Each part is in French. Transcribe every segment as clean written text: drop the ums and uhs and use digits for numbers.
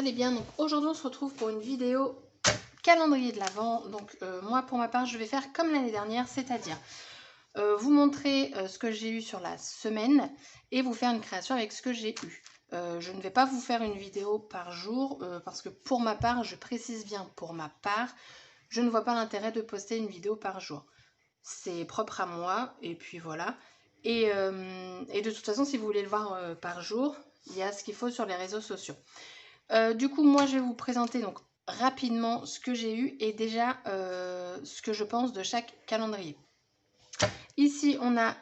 allez bien. Donc aujourd'hui on se retrouve pour une vidéo calendrier de l'Avent. Donc moi pour ma part je vais faire comme l'année dernière, c'est-à-dire vous montrer ce que j'ai eu sur la semaine et vous faire une création avec ce que j'ai eu. Je ne vais pas vous faire une vidéo par jour parce que pour ma part, je précise bien pour ma part, je ne vois pas l'intérêt de poster une vidéo par jour. C'est propre à moi et puis voilà. Et de toute façon, si vous voulez le voir par jour, il y a ce qu'il faut sur les réseaux sociaux. Du coup, moi, je vais vous présenter donc rapidement ce que j'ai eu et déjà ce que je pense de chaque calendrier. Ici, on a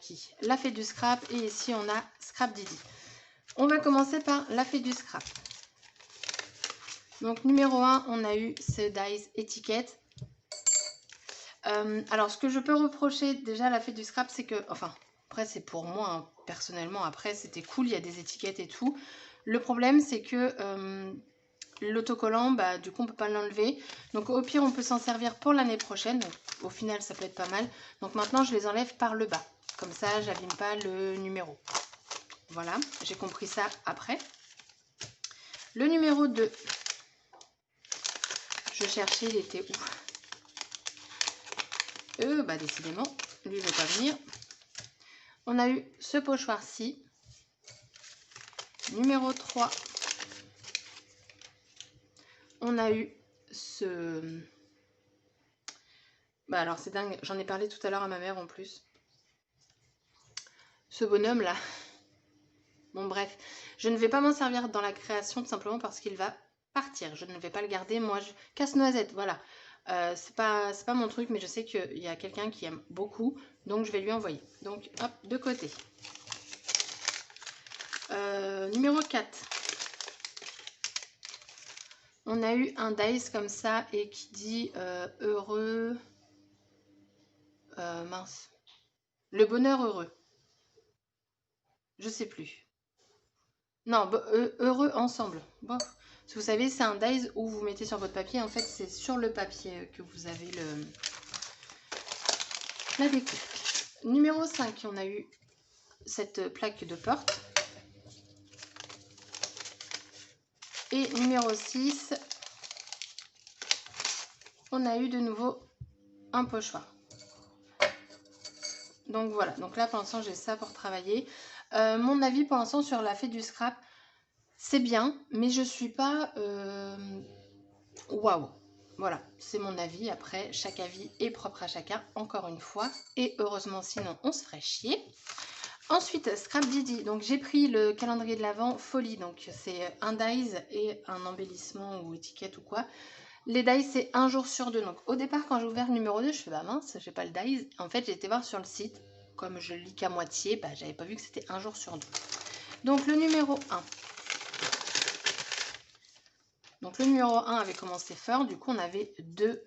qui? La Fée du Scrap et ici, on a Scrap Didi. On va commencer par la Fée du Scrap. Donc, numéro 1, on a eu ce dice étiquette. Alors, ce que je peux reprocher déjà à la Fée du Scrap, c'est que, enfin, après, c'est pour moi, hein, personnellement, après, c'était cool, il y a des étiquettes et tout. Le problème, c'est que l'autocollant, bah, du coup, on ne peut pas l'enlever. Donc, au pire, on peut s'en servir pour l'année prochaine. Donc, au final, ça peut être pas mal. Donc, maintenant, je les enlève par le bas. Comme ça, j'abîme pas le numéro. Voilà, j'ai compris ça après. Le numéro 2. Je cherchais, il était où? Bah, décidément, lui, il ne veut pas venir. On a eu ce pochoir-ci. Numéro 3. On a eu ce... Bah alors c'est dingue, j'en ai parlé tout à l'heure à ma mère en plus. Ce bonhomme là. Bon bref, je ne vais pas m'en servir dans la création tout simplement parce qu'il va partir. Je ne vais pas le garder, moi je... Casse-noisette, voilà. C'est pas mon truc, mais je sais qu'il y a quelqu'un qui aime beaucoup, donc je vais lui envoyer. Donc hop, de côté. Numéro 4. On a eu un dice comme ça et qui dit heureux... mince. Le bonheur heureux. Je sais plus. Non, heureux ensemble. Bon. Vous savez, c'est un dice où vous mettez sur votre papier. En fait, c'est sur le papier que vous avez la découpe. Numéro 5, on a eu cette plaque de porte. Et numéro 6, on a eu de nouveau un pochoir. Donc voilà, donc là pour l'instant j'ai ça pour travailler. Mon avis pour l'instant sur la Fée du Scrap, c'est bien, mais je suis pas waouh. Voilà, c'est mon avis. Après, chaque avis est propre à chacun, encore une fois. Et heureusement, sinon on se ferait chier. Ensuite, Scrap Didi. Donc j'ai pris le calendrier de l'Avent Folie. Donc c'est un dice et un embellissement ou étiquette ou quoi. Les dice, c'est un jour sur deux. Donc au départ, quand j'ai ouvert le numéro 2, je fais bah mince, j'ai pas le dice. En fait, j'ai été voir sur le site. Comme je lis qu'à moitié, bah, j'avais pas vu que c'était un jour sur deux. Donc le numéro 1. Donc le numéro 1 avait commencé fort. Du coup, on avait deux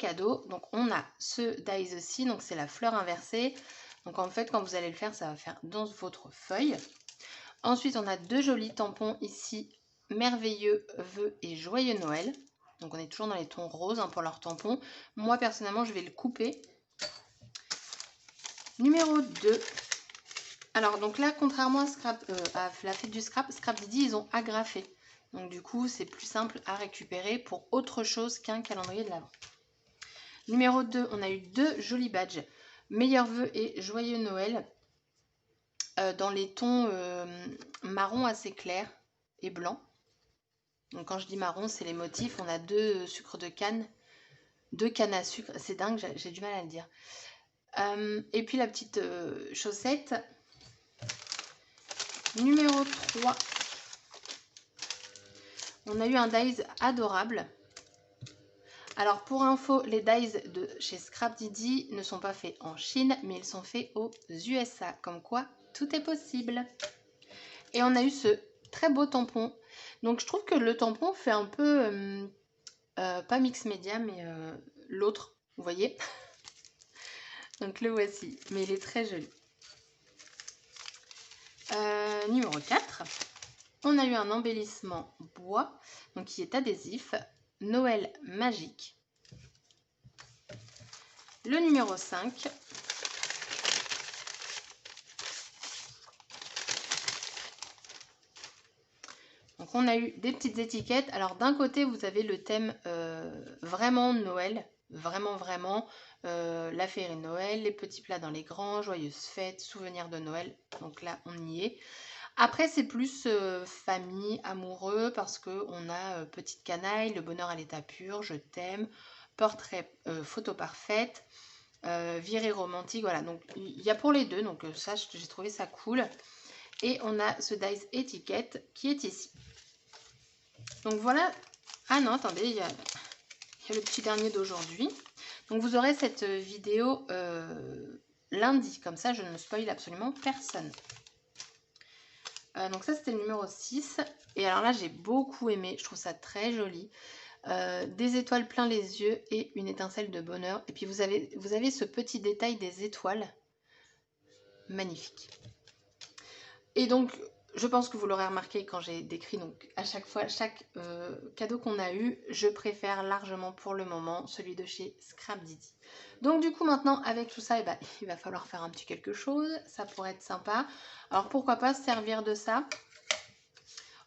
cadeaux. Donc on a ce dice-ci. Donc c'est la fleur inversée. Donc en fait, quand vous allez le faire, ça va faire dans votre feuille. Ensuite, on a deux jolis tampons ici. Merveilleux vœux et joyeux Noël. Donc on est toujours dans les tons roses hein, pour leur tampon. Moi personnellement je vais le couper. Numéro 2. Alors donc là contrairement à la Fête du Scrap, Scrap Didi ils ont agrafé. Donc du coup c'est plus simple à récupérer pour autre chose qu'un calendrier de l'Avent. Numéro 2, on a eu deux jolis badges. Meilleurs vœux et joyeux Noël. Dans les tons marron assez clairs et blanc. Donc quand je dis marron, c'est les motifs. On a deux sucres de canne, deux cannes à sucre. C'est dingue, j'ai du mal à le dire. Et puis la petite chaussette. Numéro 3. On a eu un dice adorable. Alors pour info, les dice de chez Scrap Didi ne sont pas faits en Chine, mais ils sont faits aux USA. Comme quoi, tout est possible. Et on a eu ce très beau tampon. Donc je trouve que le tampon fait un peu, pas mix média, mais l'autre, vous voyez. Donc le voici, mais il est très joli. Numéro 4, on a eu un embellissement bois, donc qui est adhésif, Noël magique. Le numéro 5, donc Donc on a eu des petites étiquettes. Alors d'un côté vous avez le thème vraiment Noël, vraiment la féerie de Noël, les petits plats dans les grands, joyeuses fêtes, souvenirs de Noël. Donc là on y est. Après c'est plus famille, amoureux, parce qu'on a petite canaille, le bonheur à l'état pur, je t'aime, portrait, photo parfaite, virée romantique, voilà. Donc il y a pour les deux, donc ça j'ai trouvé ça cool. Et on a ce dice étiquette qui est ici. Donc voilà. Ah non, attendez, il y a le petit dernier d'aujourd'hui. Donc vous aurez cette vidéo lundi. Comme ça, je ne spoil absolument personne. Donc ça, c'était le numéro 6. Et alors là, j'ai beaucoup aimé. Je trouve ça très joli. Des étoiles plein les yeux et une étincelle de bonheur. Et puis vous avez ce petit détail des étoiles. Magnifique. Et donc, je pense que vous l'aurez remarqué quand j'ai décrit, donc à chaque fois, chaque cadeau qu'on a eu, je préfère largement pour le moment celui de chez Scrap Didi. Donc du coup maintenant, avec tout ça, il va falloir faire un petit quelque chose, ça pourrait être sympa. Alors pourquoi pas se servir de ça?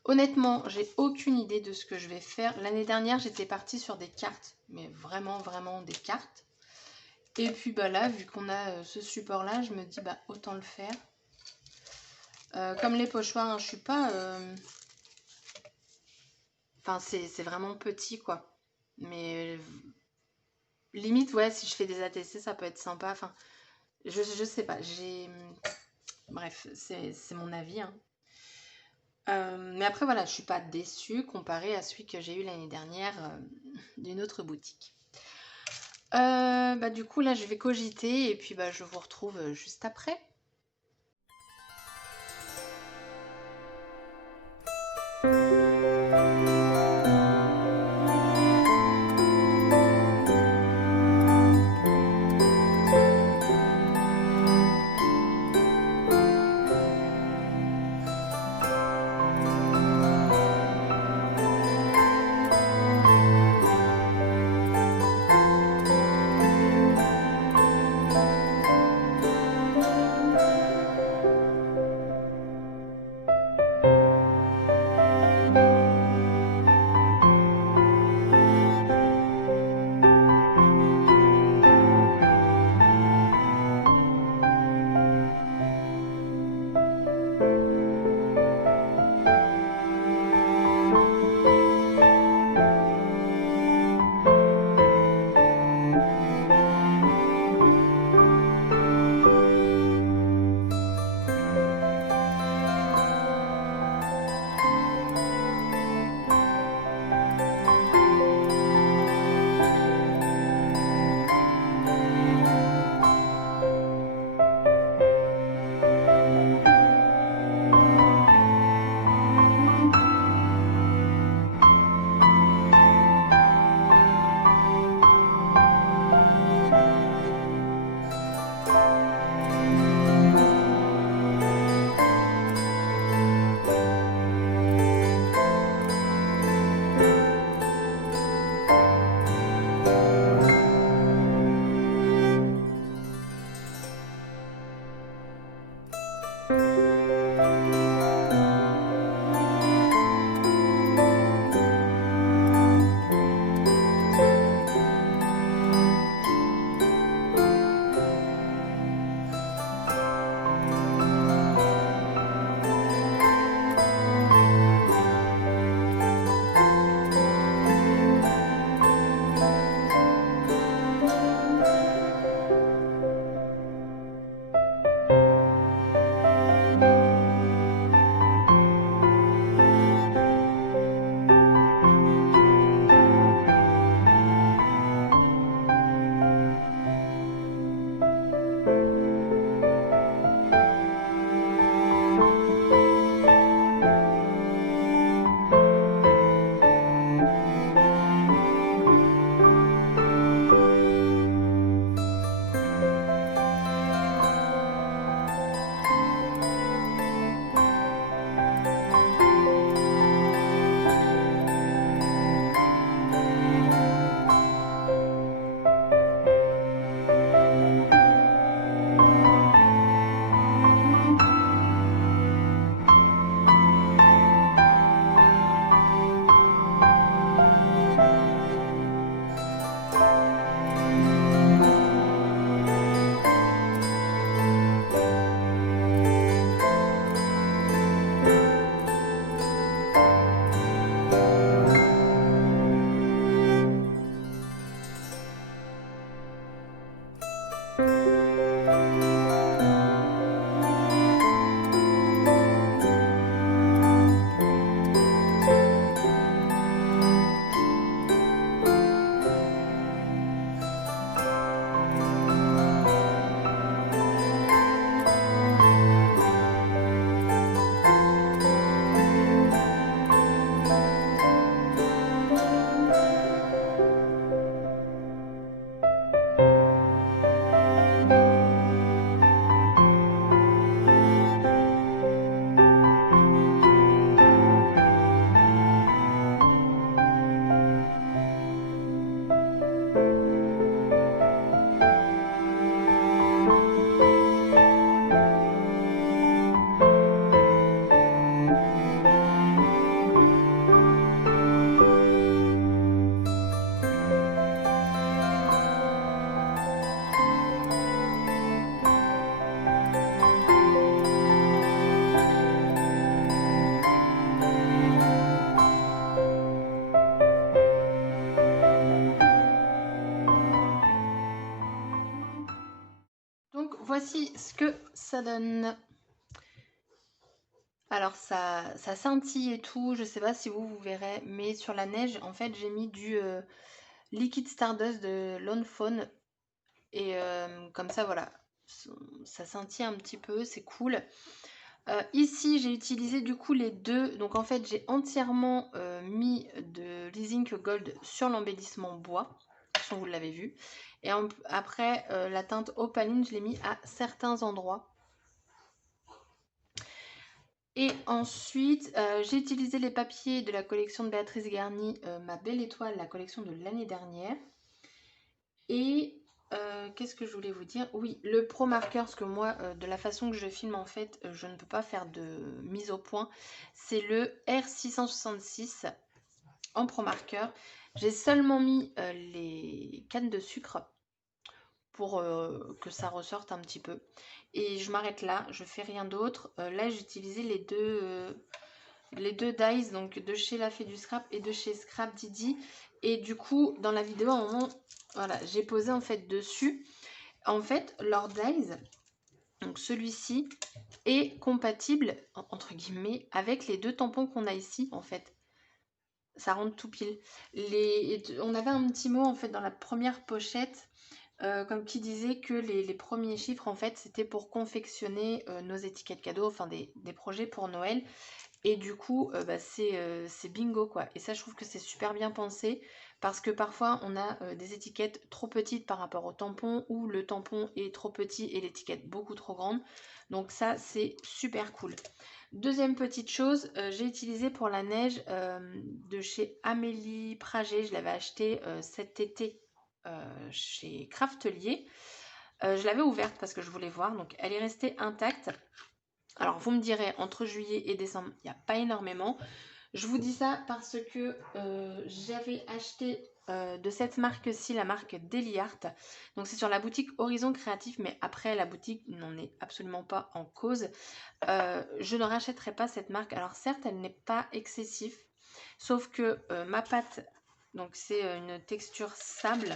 Honnêtement, j'ai aucune idée de ce que je vais faire. L'année dernière, j'étais partie sur des cartes, mais vraiment des cartes. Et puis là, vu qu'on a ce support-là, je me dis autant le faire. Comme les pochoirs, hein, je suis pas... Enfin, c'est vraiment petit, quoi. Mais limite, ouais, si je fais des ATC, ça peut être sympa. Enfin, je sais pas. Bref, c'est mon avis. Hein. Mais après, voilà, je suis pas déçue comparé à celui que j'ai eu l'année dernière d'une autre boutique. Du coup, là, je vais cogiter et puis je vous retrouve juste après. Donc voici ce que ça donne. Alors ça scintille et tout, je sais pas si vous verrez, mais sur la neige, en fait, j'ai mis du Liquid Stardust de Lone Fawn. Et comme ça, voilà, ça scintille un petit peu, c'est cool. Ici, j'ai utilisé du coup les deux. Donc en fait, j'ai entièrement mis de l'E-Zink Gold sur l'embellissement bois. De toute façon, vous l'avez vu. Et après, la teinte opaline, je l'ai mis à certains endroits. Et ensuite, j'ai utilisé les papiers de la collection de Béatrice Garny, Ma Belle Étoile, la collection de l'année dernière. Et qu'est-ce que je voulais vous dire? Oui, le Pro Marker, parce que moi, de la façon que je filme, en fait, je ne peux pas faire de mise au point. C'est le R666 en Pro Marker. J'ai seulement mis les cannes de sucre pour que ça ressorte un petit peu. Et je m'arrête là, je fais rien d'autre. Là, j'ai utilisé les deux dies, donc de chez La Fée du Scrap et de chez Scrap Didi. Et du coup, dans la vidéo, à un moment, voilà, j'ai posé en fait dessus. En fait, leur dies, donc celui-ci, est compatible, entre guillemets, avec les deux tampons qu'on a ici, en fait. Ça rentre tout pile. On avait un petit mot, en fait, dans la première pochette, comme qui disait que les premiers chiffres, en fait, c'était pour confectionner nos étiquettes cadeaux, enfin des projets pour Noël. Et du coup, c'est bingo, quoi. Et ça, je trouve que c'est super bien pensé, parce que parfois, on a des étiquettes trop petites par rapport au tampon, ou le tampon est trop petit et l'étiquette beaucoup trop grande. Donc ça, c'est super cool. Deuxième petite chose, j'ai utilisé pour la neige de chez Amélie Prager. Je l'avais acheté cet été chez Craftelier. Je l'avais ouverte parce que je voulais voir, donc elle est restée intacte. Alors vous me direz, entre juillet et décembre, il n'y a pas énormément. Je vous dis ça parce que j'avais acheté de cette marque-ci, la marque Daily Art. Donc c'est sur la boutique Horizon Créatif, mais après la boutique n'en est absolument pas en cause. Je ne rachèterai pas cette marque. Alors certes, elle n'est pas excessive, sauf que ma pâte, donc c'est une texture sable.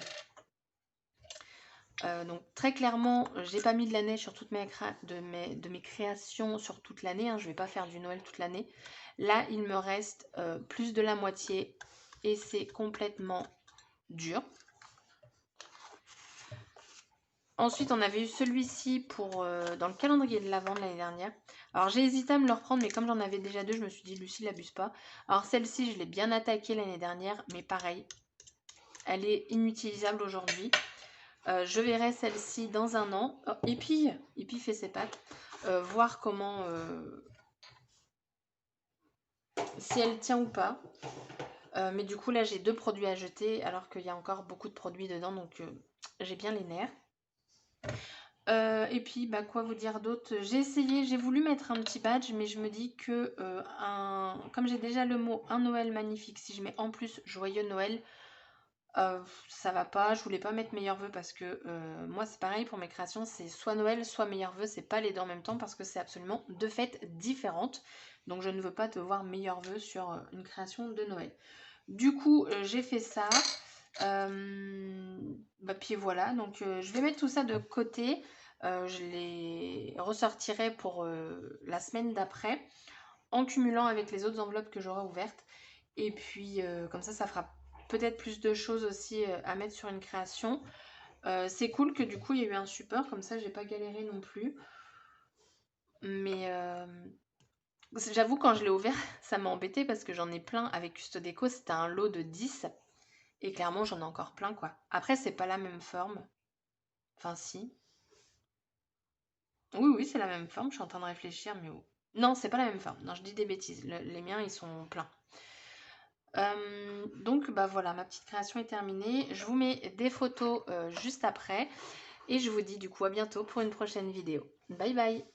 Donc très clairement, j'ai pas mis de la neige sur toutes de mes créations sur toute l'année, hein. Je vais pas faire du Noël toute l'année. Là, il me reste plus de la moitié et c'est complètement dur. Ensuite, on avait eu celui-ci pour dans le calendrier de l'Avent de l'année dernière. Alors j'ai hésité à me le reprendre, mais comme j'en avais déjà deux, je me suis dit Lucie, l'abuse pas. Alors celle-ci, je l'ai bien attaquée l'année dernière, mais pareil, elle est inutilisable aujourd'hui. Je verrai celle-ci dans un an. Oh, Hippie fait ses pattes. Voir comment... si elle tient ou pas. Mais du coup, là, j'ai deux produits à jeter, alors qu'il y a encore beaucoup de produits dedans, donc j'ai bien les nerfs. Et puis, bah, quoi vous dire d'autre? J'ai voulu mettre un petit badge, mais je me dis que, comme j'ai déjà le mot « un Noël magnifique », si je mets en plus « joyeux Noël », ça va pas, je voulais pas mettre meilleurs vœux parce que moi c'est pareil pour mes créations, c'est soit Noël soit meilleurs vœux, c'est pas les deux en même temps parce que c'est absolument deux fêtes différentes, donc je ne veux pas te voir meilleurs vœux sur une création de Noël. Du coup j'ai fait ça, Puis voilà, donc je vais mettre tout ça de côté. Je les ressortirai pour la semaine d'après, en cumulant avec les autres enveloppes que j'aurai ouvertes. Et puis comme ça fera peut-être plus de choses aussi à mettre sur une création. C'est cool que du coup il y a eu un support, comme ça j'ai pas galéré non plus. Mais j'avoue, quand je l'ai ouvert, ça m'a embêté parce que j'en ai plein avec Custo Déco. C'était un lot de 10 et clairement j'en ai encore plein quoi. Après, c'est pas la même forme. Enfin, si. Oui, oui, c'est la même forme. Je suis en train de réfléchir, mais non, c'est pas la même forme. Non, je dis des bêtises. Les miens, ils sont pleins. Donc, bah voilà, ma petite création est terminée. Je vous mets des photos juste après. Et je vous dis du coup à bientôt pour une prochaine vidéo. Bye bye!